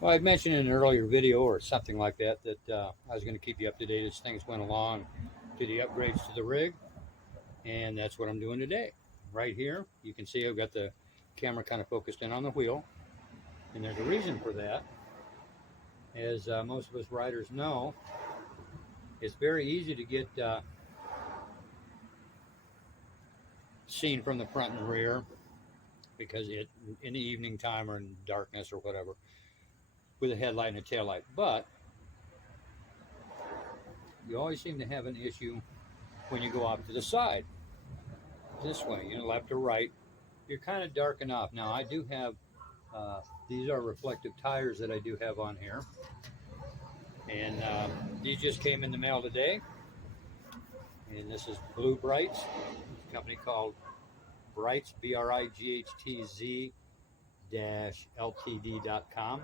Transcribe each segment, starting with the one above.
Well, I mentioned in an earlier video or something like that that I was going to keep you up to date as things went along to the upgrades to the rig, and that's what I'm doing today. Right here, you can see I've got the camera kind of focused in on the wheel, and there's a reason for that. As most of us riders know, it's very easy to get seen from the front and rear because it in the evening time or in darkness or whatever with a headlight and a tail light. But you always seem to have an issue when you go off to the side this way, left or right. You're kind of dark enough. Now I do have these are reflective tires that I do have on here, and these just came in the mail today. And this is Blue Brights, a company called Brights, BRIGHTZ Ltd.com,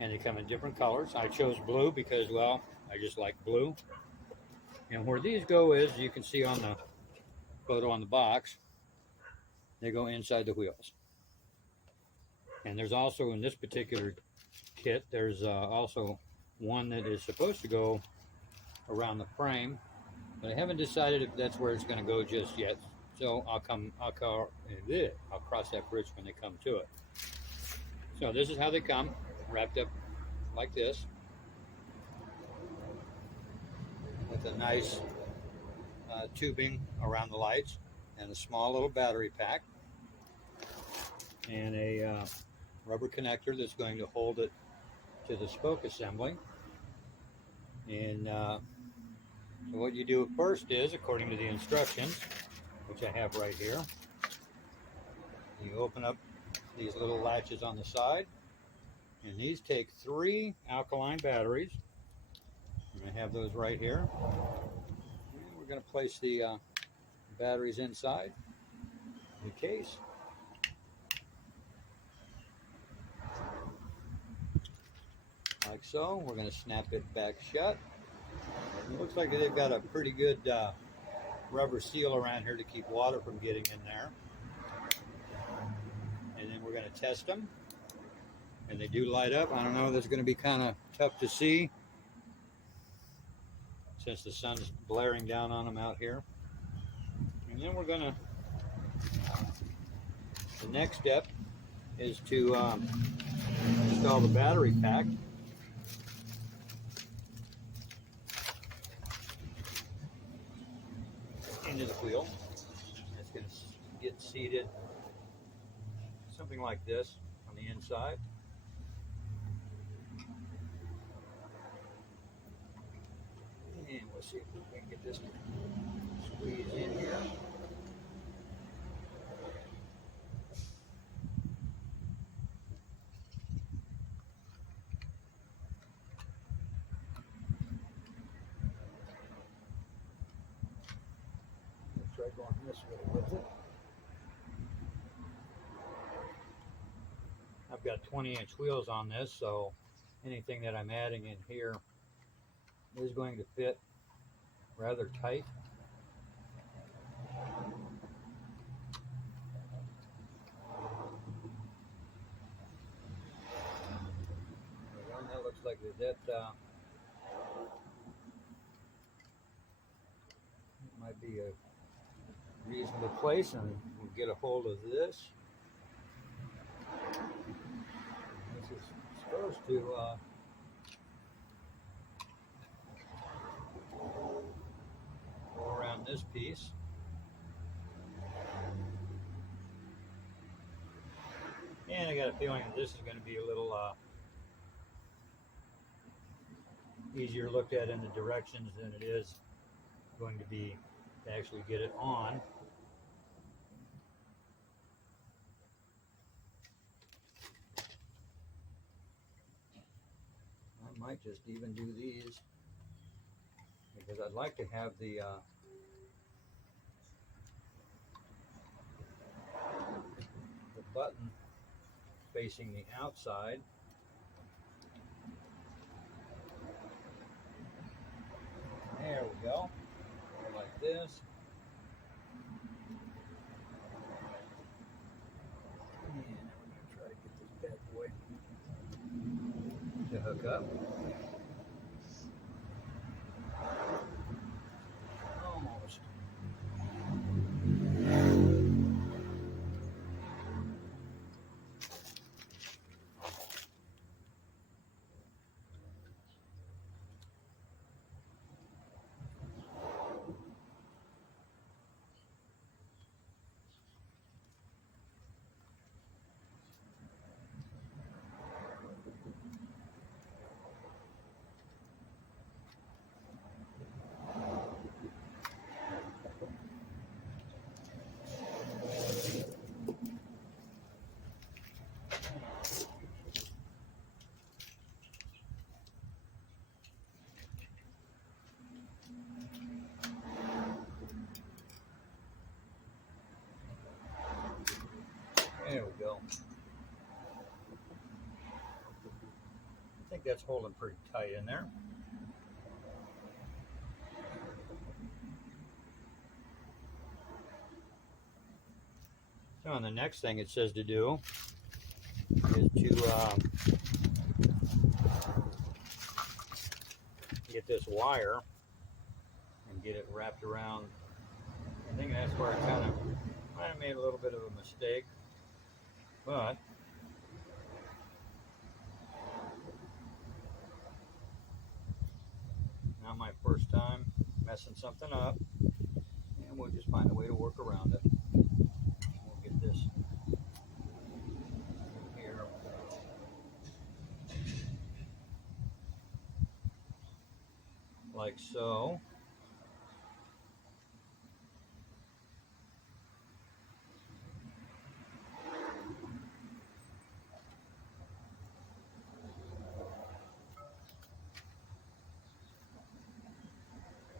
and they come in different colors. I chose blue because, well, I just like blue. And where these go is, you can see on the photo on the box, they go inside the wheels. And there's also in this particular kit, there's also one that is supposed to go around the frame, but I haven't decided if that's where it's going to go just yet. So I'll cross that bridge when they come to it. So this is how they come, wrapped up like this, with a nice tubing around the lights, and a small little battery pack, and a rubber connector that's going to hold it to the spoke assembly. And so what you do first is, according to the instructions, which I have right here, you open up these little latches on the side, and these take 3 alkaline batteries. I'm going to have those right here. And we're going to place the batteries inside the case. Like so. We're going to snap it back shut. It looks like they've got a pretty good rubber seal around here to keep water from getting in there. And then we're going to test them. And they do light up. I don't know, that's going to be kind of tough to see since the sun's blaring down on them out here. And then we're going to, the next step is to install the battery pack. Into the wheel. It's going to get seated something like this on the inside. And we'll see if we can get this to squeeze in here. Let's try going this way with it. I've got 20-inch wheels on this, so anything that I'm adding in here is going to fit rather tight. That looks like that might be a reasonable place, and we'll get a hold of this. This is supposed to go around this piece. And I got a feeling that this is going to be a little easier looked at in the directions than it is going to be to actually get it on. I might just even do these because I'd like to have the button facing the outside. There we go. Like this. And we're going to try to get this bad boy back up. Almost. There we go. I think that's holding pretty tight in there. So, and the next thing it says to do is to get this wire and get it wrapped around. I think that's where I made a little bit of a mistake, but not my first time messing something up, and we'll just find a way to work around it. We'll get this here. Like so.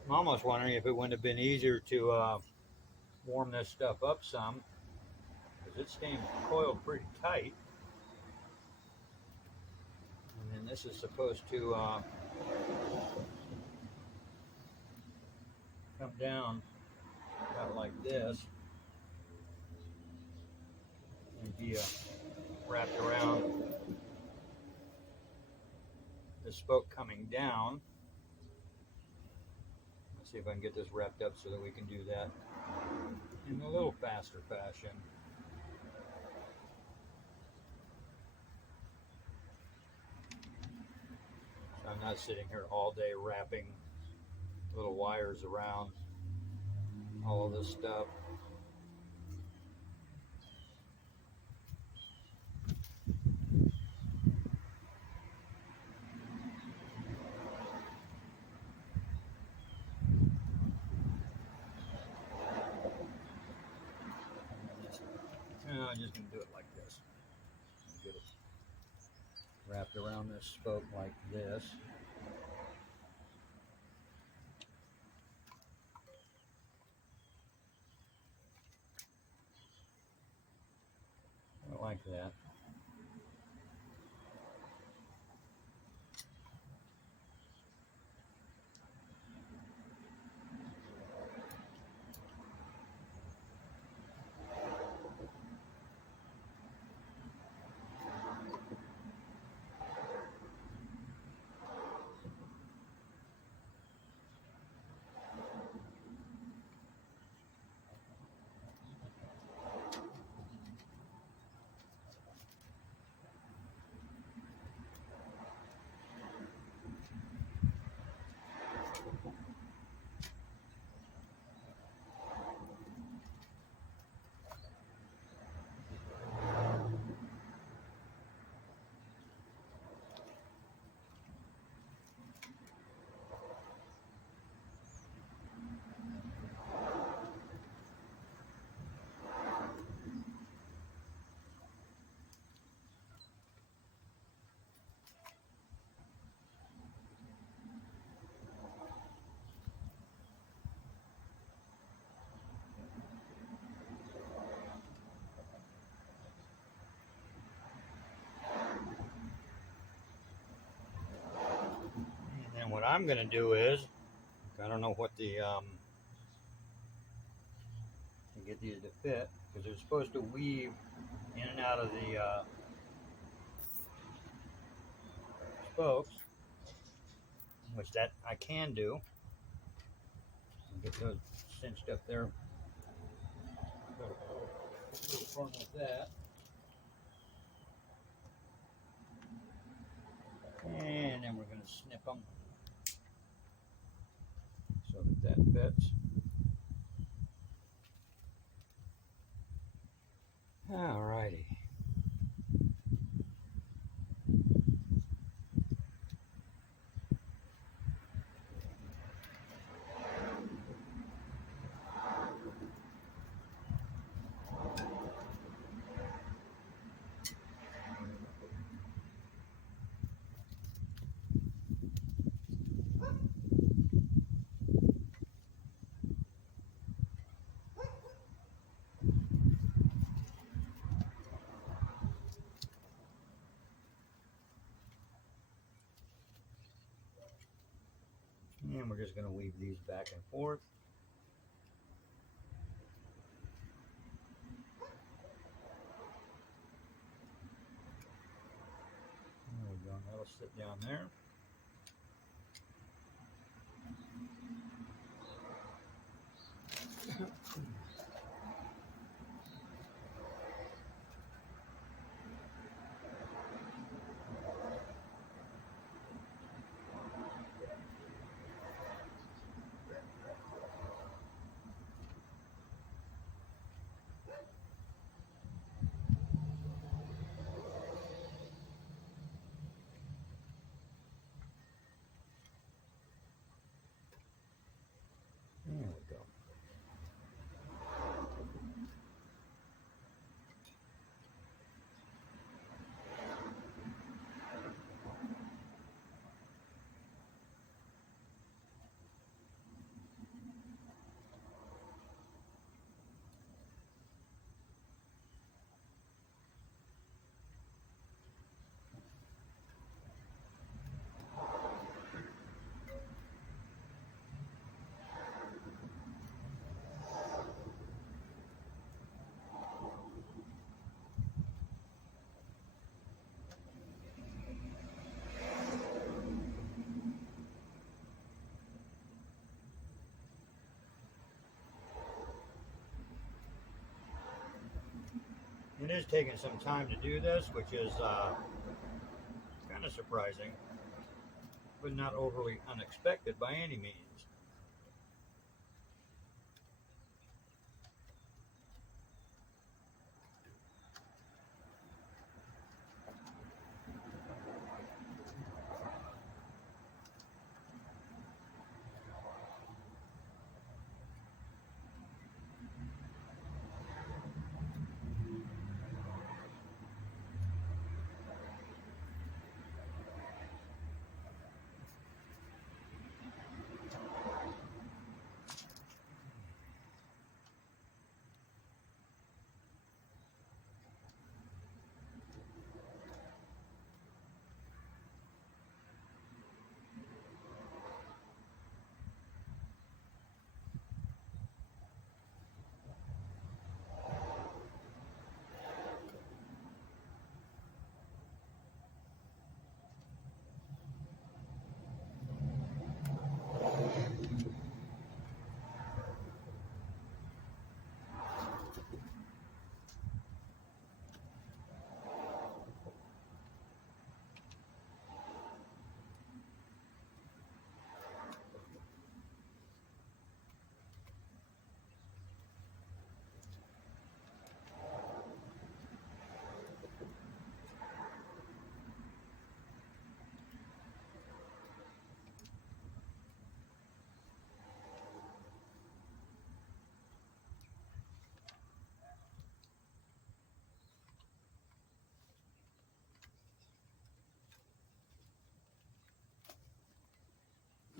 I'm almost wondering if it wouldn't have been easier to warm this stuff up some, because it's staying coiled pretty tight. And then this is supposed to come down about like this and be wrapped around the spoke coming down. Let's see if I can get this wrapped up so that we can do that in a little faster fashion. So I'm not sitting here all day wrapping little wires around all of this stuff. I'm just going to do it like this. Get it wrapped around this spoke like this. Like that. And what I'm going to do is, I don't know what the, to get these to fit, because they're supposed to weave in and out of the spokes, which that I can do. Get those cinched up there. Put a front with that. And then we're going to snip them so that fits. Alrighty. And we're just going to weave these back and forth. There we go. That'll sit down there. There we go. It is taking some time to do this, which is kind of surprising, but not overly unexpected by any means.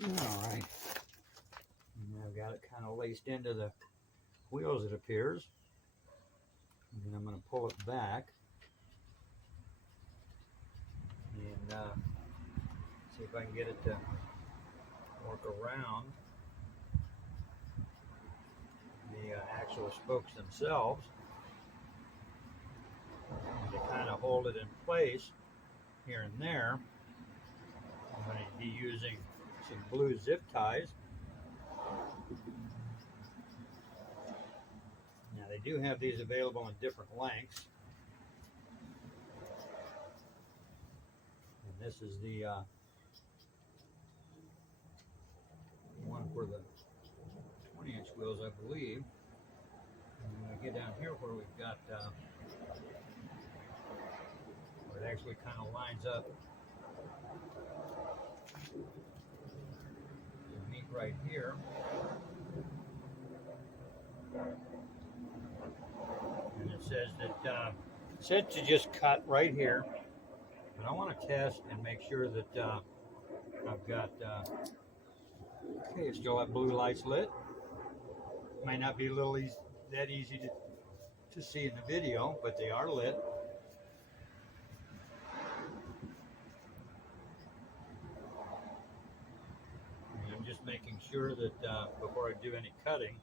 Alright, I've got it kind of laced into the wheels, it appears, and then I'm going to pull it back and see if I can get it to work around the actual spokes themselves to kind of hold it in place here and there. going to be using some blue zip ties. Now they do have these available in different lengths. And this is the one for the 20-inch wheels, I believe. And when we get down here where we've got, where it actually kind of lines up to meet right here. And it says that, it said to just cut right here. But I want to test and make sure that I've got, okay, still have blue lights lit. Might not be a little that easy to see in the video, but they are lit. And I'm just making sure that before I do any cutting,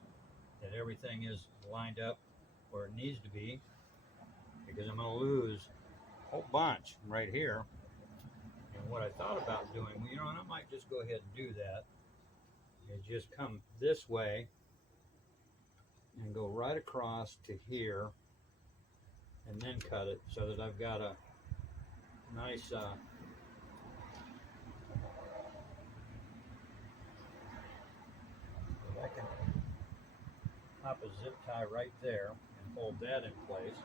that everything is lined up where it needs to be, because I'm going to lose a whole bunch right here. And what I thought about doing, well, you know, and I might just go ahead and do that, is just come this way and go right across to here and then cut it so that I've got a nice I can pop a zip tie right there and hold that in place.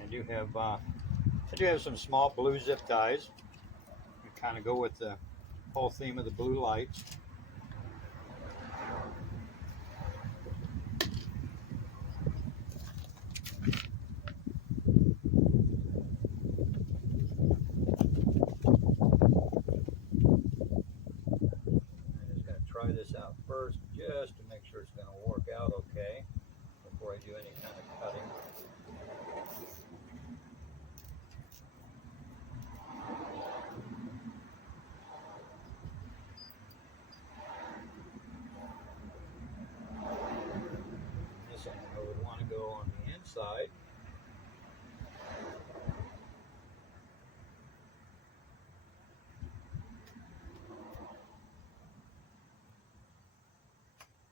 I do have some small blue zip ties that kind of go with the whole theme of the blue lights. I'm just going to try this out first just to make sure it's going to work out okay before I do any kind of cutting. I would want to go on the inside.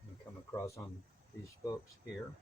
And come across on these spokes here.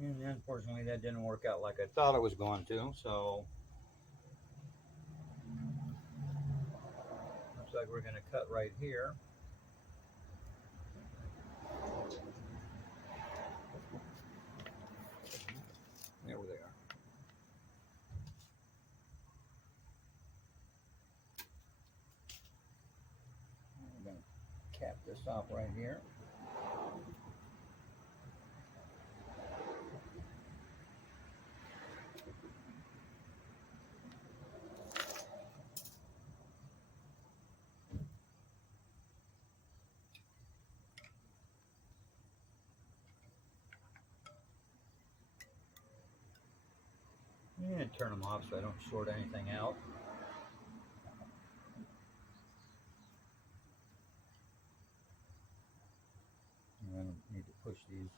And unfortunately that didn't work out like I thought it was going to, so looks like we're going to cut right here. There they are. I'm going to cap this off right here. And turn them off so I don't short anything out. And then I need to push these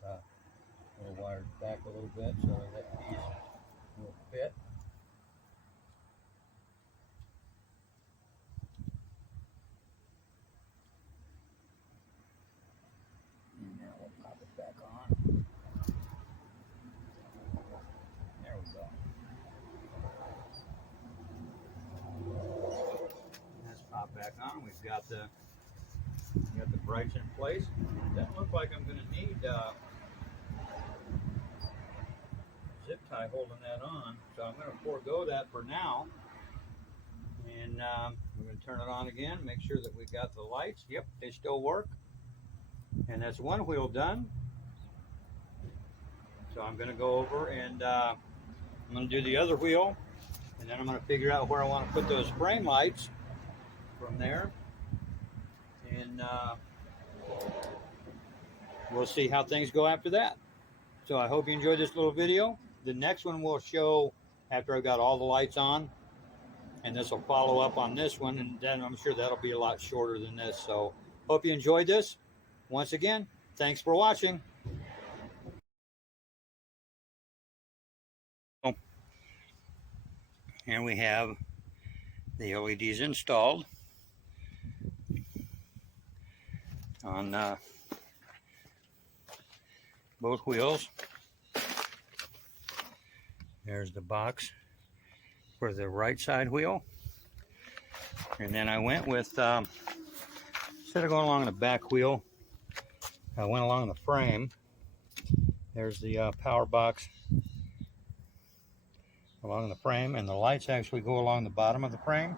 little wires back a little bit so that these will fit. And now we'll pop it back on. There we go. Let's pop back on. We've got the brights in place. It doesn't look like I'm going to need zip tie tie holding that on. So I'm going to forego that for now. And we're going to turn it on again, make sure that we've got the lights. Yep, they still work. And that's one wheel done. So I'm going to go over and I'm going to do the other wheel. And then I'm going to figure out where I want to put those frame lights from there. And we'll see how things go after that. So I hope you enjoyed this little video. The next one will show after I've got all the lights on. And this will follow up on this one. And then I'm sure that'll be a lot shorter than this. So hope you enjoyed this. Once again, thanks for watching. And we have the LEDs installed on both wheels. There's the box for the right side wheel. And then I went with, instead of going along the back wheel, I went along the frame. There's the power box along the frame, and the lights actually go along the bottom of the frame,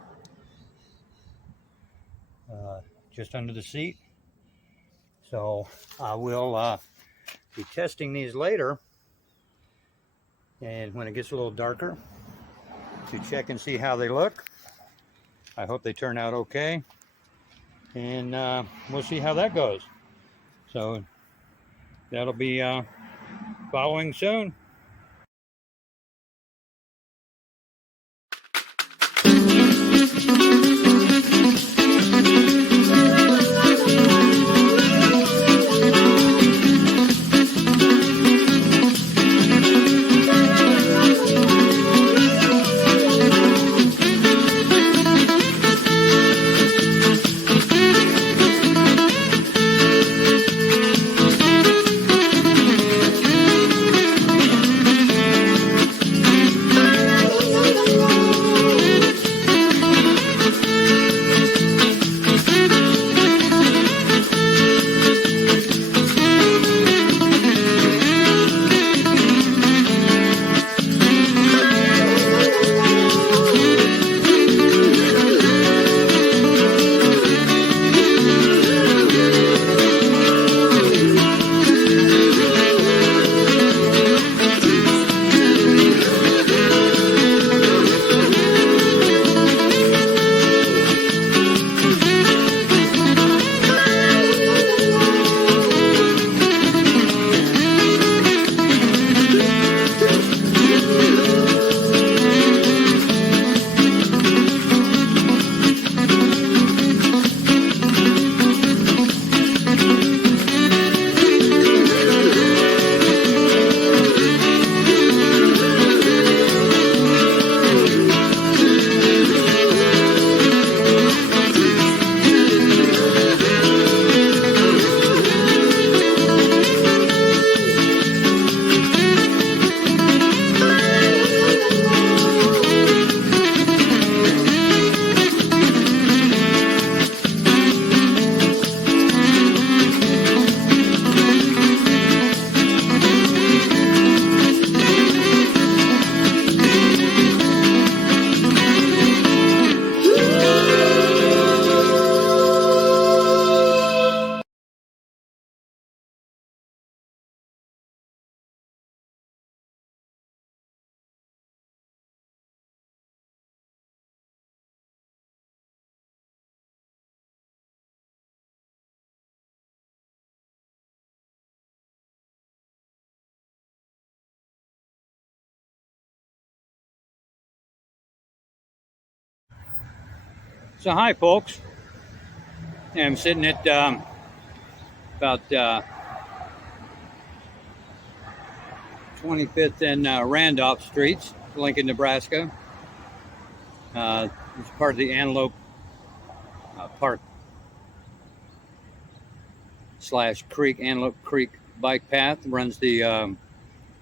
just under the seat. So I will be testing these later, and when it gets a little darker, to check and see how they look. I hope they turn out okay, and we'll see how that goes. So that'll be following soon. So hi folks, I'm sitting at about 25th and Randolph Streets, Lincoln, Nebraska. It's part of the Antelope Park / Creek, Antelope Creek bike path. Runs the right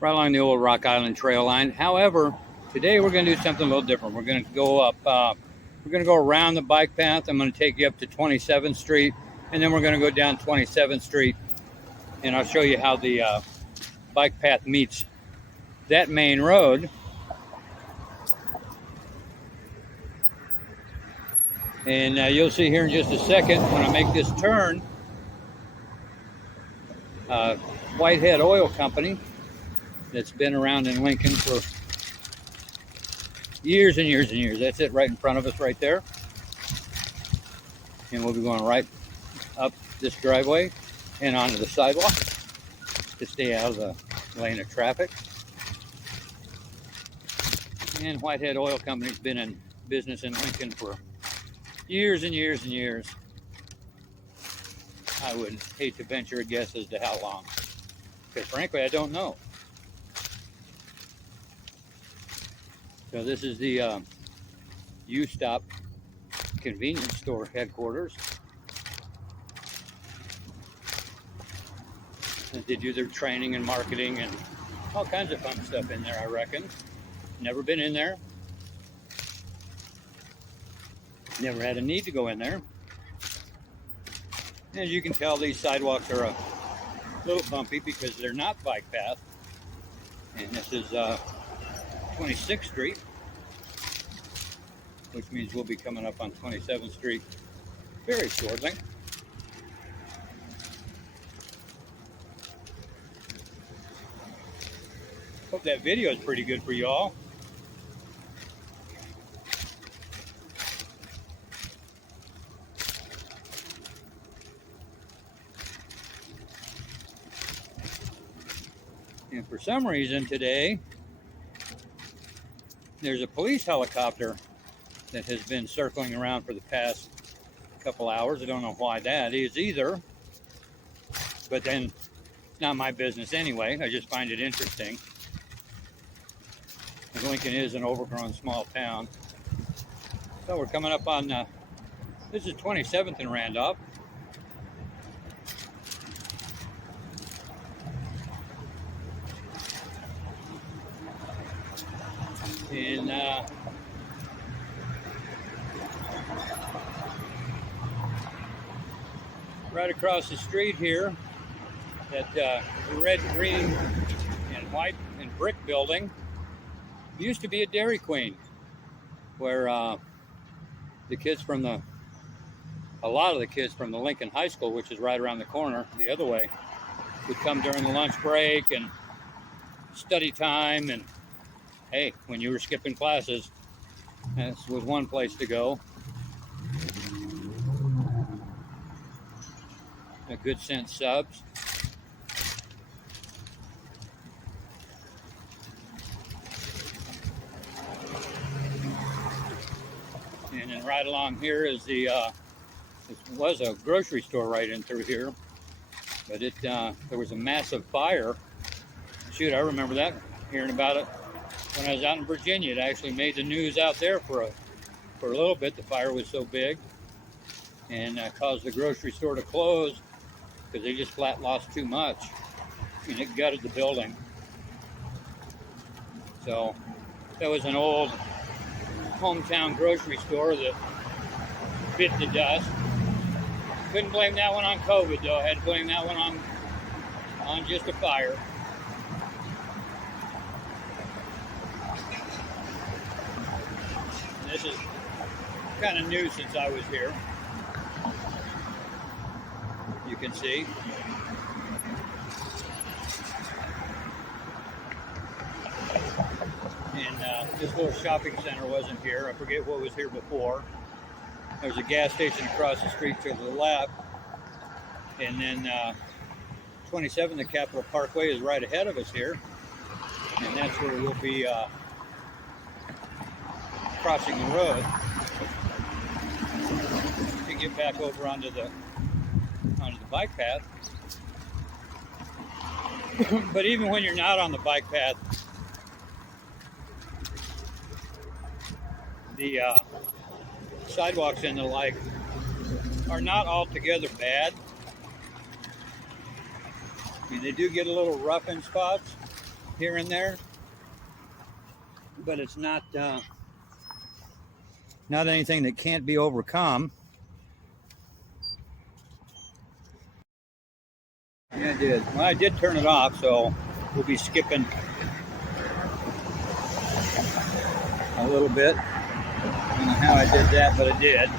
along the old Rock Island trail line. However, today we're going to do something a little different. We're going to go up. We're going to go around the bike path. I'm going to take you up to 27th Street, and then we're going to go down 27th Street, and I'll show you how the bike path meets that main road. And you'll see here in just a second when I make this turn, Whitehead Oil Company, that's been around in Lincoln for years and years and years. That's it right in front of us right there. And we'll be going right up this driveway and onto the sidewalk to stay out of the lane of traffic. And Whitehead Oil Company's been in business in Lincoln for years and years and years. I would hate to venture a guess as to how long, because frankly, I don't know. So this is the U-Stop convenience store headquarters. They do their training and marketing and all kinds of fun stuff in there, I reckon. Never been in there. Never had a need to go in there. As you can tell, these sidewalks are a little bumpy because they're not bike path. And this is 26th Street, which means we'll be coming up on 27th Street very shortly. Hope that video is pretty good for y'all. And for some reason today, there's a police helicopter that has been circling around for the past couple hours. I don't know why that is either, but then not my business anyway. I just find it interesting. Lincoln is an overgrown small town. So we're coming up on, this is 27th and Randolph. And right across the street here, that red, green, and white and brick building used to be a Dairy Queen, where the kids from a lot of the kids from the Lincoln High School, which is right around the corner the other way, would come during the lunch break and study time. And hey, when you were skipping classes, this was one place to go. A good cent subs. And then right along here is the, it was a grocery store right in through here, but there was a massive fire. Shoot, I remember that, hearing about it when I was out in Virginia. It actually made the news out there for a little bit. The fire was so big, and caused the grocery store to close because they just flat lost too much. I mean, it gutted the building. So that was an old hometown grocery store that bit the dust. Couldn't blame that one on COVID though. I had to blame that one on just a fire. And this is kind of new since I was here. You can see. And this little shopping center wasn't here. I forget what was here before. There's a gas station across the street to the left. And then 27, the Capitol Parkway, is right ahead of us here. And that's where we'll be crossing the road to get back over onto the bike path. But even when you're not on the bike path, the sidewalks and the like are not altogether bad. I mean, they do get a little rough in spots here and there, but it's not anything that can't be overcome. Yeah, I did. Well, I did turn it off, so we'll be skipping a little bit. I don't know how I did that, but I did.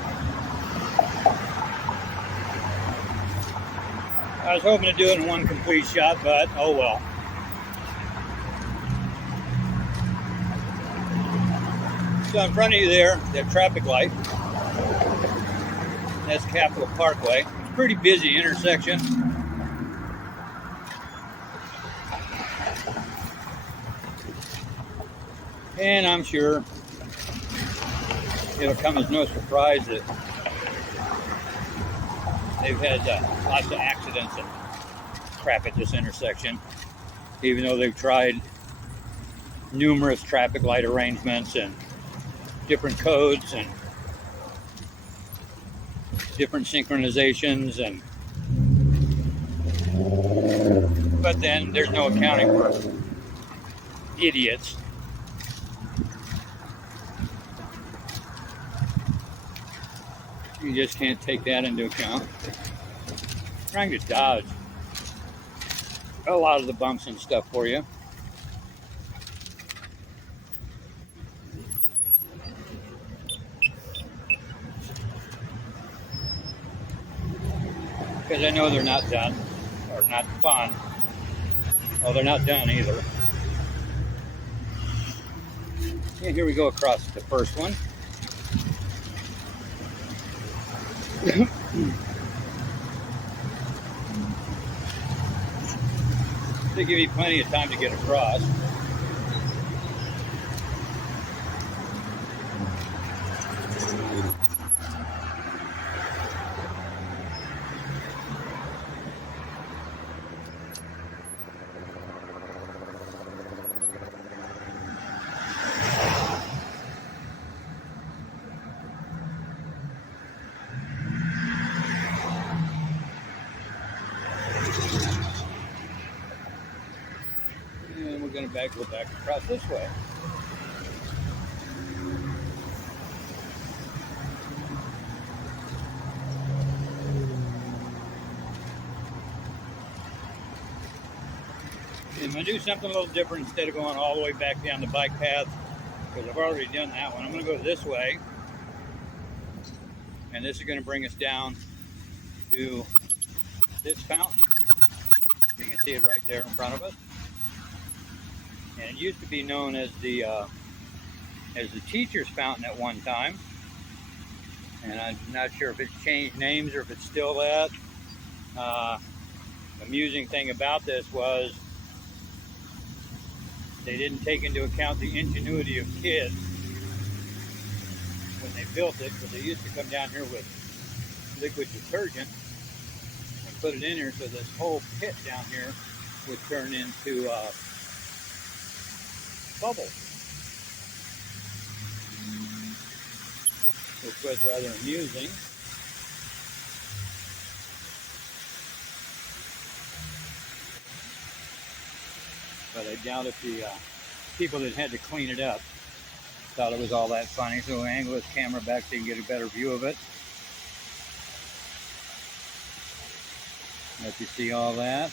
I was hoping to do it in one complete shot, but oh well. So in front of you there, that traffic light, that's Capitol Parkway. It's a pretty busy intersection. And I'm sure it'll come as no surprise that they've had lots of accidents and crap at this intersection, even though they've tried numerous traffic light arrangements and different codes and different synchronizations, and but then there's no accounting for idiots. You just can't take that into account. Trying to dodge a lot of the bumps and stuff for you. Because I know they're not done, or not fun. Well, they're not done either. And here we go across the first one. They give you plenty of time to get across. And we're going to go back across this way. I'm going to do something a little different instead of going all the way back down the bike path, because I've already done that one. I'm going to go this way, and this is going to bring us down to this fountain. You can see it right there in front of us. And it used to be known as the teacher's fountain at one time. And I'm not sure if it's changed names or if it's still that. The amusing thing about this was they didn't take into account the ingenuity of kids when they built it, because they used to come down here with liquid detergent and put it in here, so this whole pit down here would turn into bubbles, which was rather amusing. But I doubt if the people that had to clean it up thought it was all that funny. So we'll angle this camera back so you can get a better view of it. Let you see all that.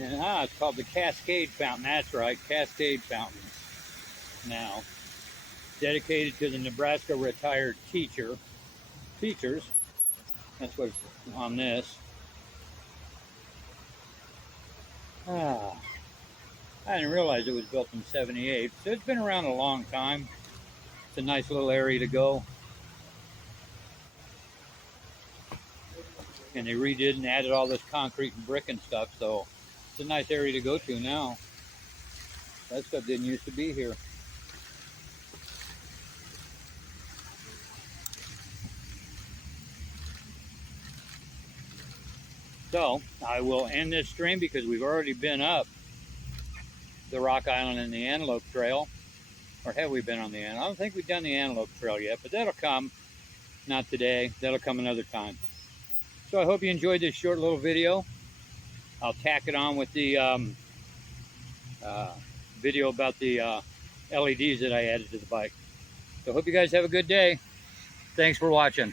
And it's called the Cascade Fountain. That's right, Cascade Fountain. Now, dedicated to the Nebraska retired teachers. That's what's on this. I didn't realize it was built in '78. So it's been around a long time. It's a nice little area to go. And they redid and added all this concrete and brick and stuff, so it's a nice area to go to now. That stuff didn't used to be here. So I will end this stream because we've already been up the Rock Island and the Antelope Trail. Or have we been on the Antelope? I don't think we've done the Antelope Trail yet, but that'll come. Not today. That'll come another time. So I hope you enjoyed this short little video. I'll tack it on with the video about the LEDs that I added to the bike. So I hope you guys have a good day. Thanks for watching.